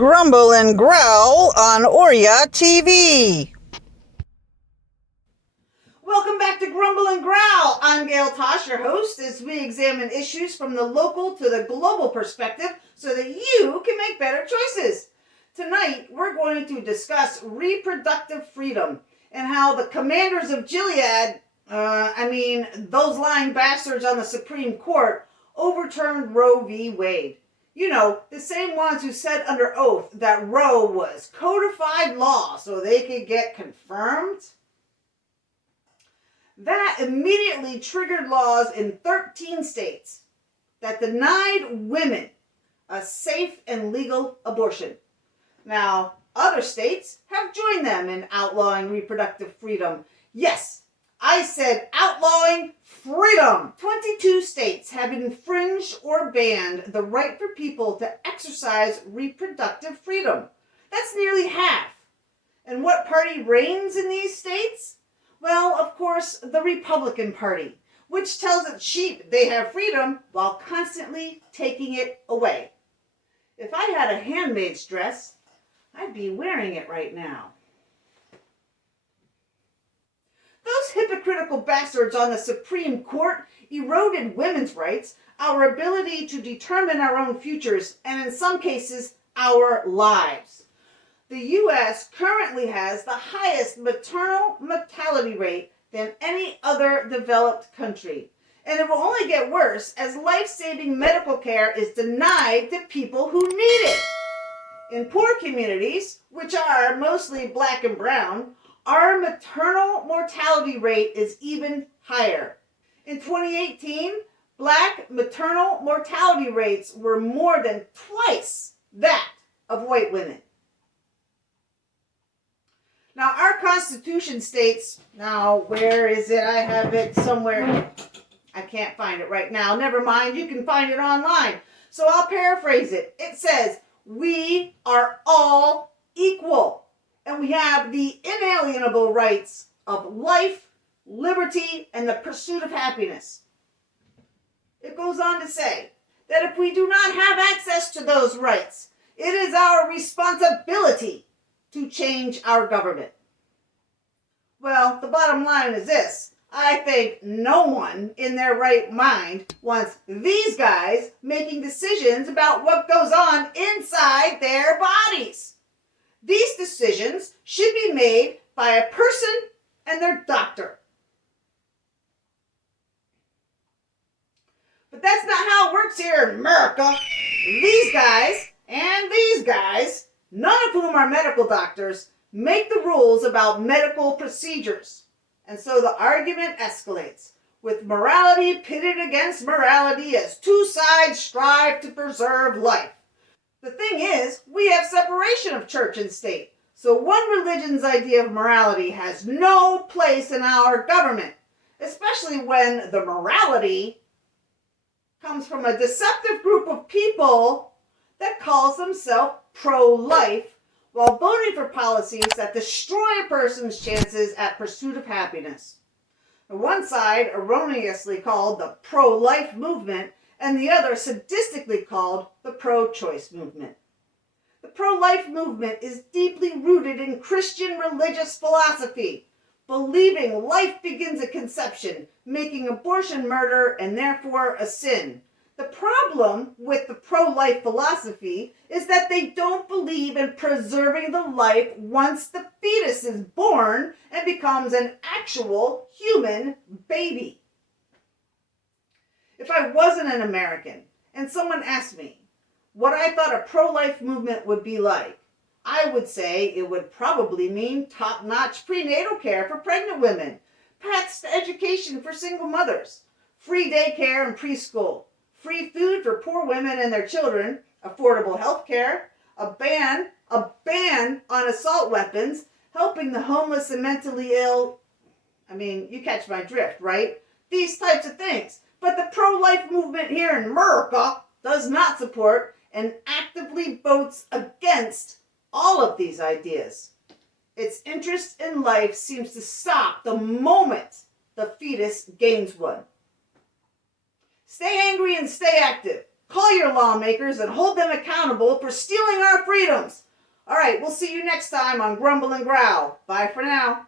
Grumble and Growl on Oria TV. Welcome back to Grumble and Growl. I'm Gail Tosh, your host, as we examine issues from the local to the global perspective so that you can make better choices. Tonight, we're going to discuss reproductive freedom and how the commanders of Gilead, those lying bastards on the Supreme Court, overturned Roe v. Wade. You know, the same ones who said under oath that Roe was codified law so they could get confirmed. That immediately triggered laws in 13 states that denied women a safe and legal abortion. Now, other states have joined them in outlawing reproductive freedom. Yes, I said outlawing freedom. 22 states have infringed or banned the right for people to exercise reproductive freedom. That's nearly half. And what party reigns in these states? Well, of course, the Republican Party, which tells its sheep they have freedom while constantly taking it away. If I had a handmaid's dress, I'd be wearing it right now. Those hypocritical bastards on the Supreme Court eroded women's rights, our ability to determine our own futures, and in some cases, our lives. The U.S. currently has the highest maternal mortality rate than any other developed country. And it will only get worse as life-saving medical care is denied to people who need it. In poor communities, which are mostly black and brown, our maternal mortality rate is even higher. In 2018, black maternal mortality rates were more than twice that of white women. Now, our Constitution states, now, where is it? I have it somewhere. I can't find it right now. Never mind, you can find it online. So I'll paraphrase it. It says, we are all equal, and we have the inalienable rights of life, liberty, and the pursuit of happiness. It goes on to say that if we do not have access to those rights, it is our responsibility to change our government. Well, the bottom line is this. I think no one in their right mind wants these guys making decisions about what goes on inside their bodies. These decisions should be made by a person and their doctor. But that's not how it works here in America. These guys and these guys, none of whom are medical doctors, make the rules about medical procedures. And so the argument escalates, with morality pitted against morality as two sides strive to preserve life. The thing is, we have separation of church and state, so one religion's idea of morality has no place in our government, especially when the morality comes from a deceptive group of people that calls themselves pro-life, while voting for policies that destroy a person's chances at pursuit of happiness. One side erroneously called the pro-life movement, and the other sadistically called the pro-choice movement. The pro-life movement is deeply rooted in Christian religious philosophy, believing life begins at conception, making abortion murder and therefore a sin. The problem with the pro-life philosophy is that they don't believe in preserving the life once the fetus is born and becomes an actual human baby. If I wasn't an American and someone asked me what I thought a pro-life movement would be like, I would say it would probably mean top-notch prenatal care for pregnant women, paths to education for single mothers, free daycare and preschool, free food for poor women and their children, affordable health care, a ban on assault weapons, helping the homeless and mentally ill. You catch my drift, right? These types of things. But the pro-life movement here in America does not support and actively votes against all of these ideas. Its interest in life seems to stop the moment the fetus gains one. Stay angry and stay active. Call your lawmakers and hold them accountable for stealing our freedoms. All right, we'll see you next time on Grumble and Growl. Bye for now.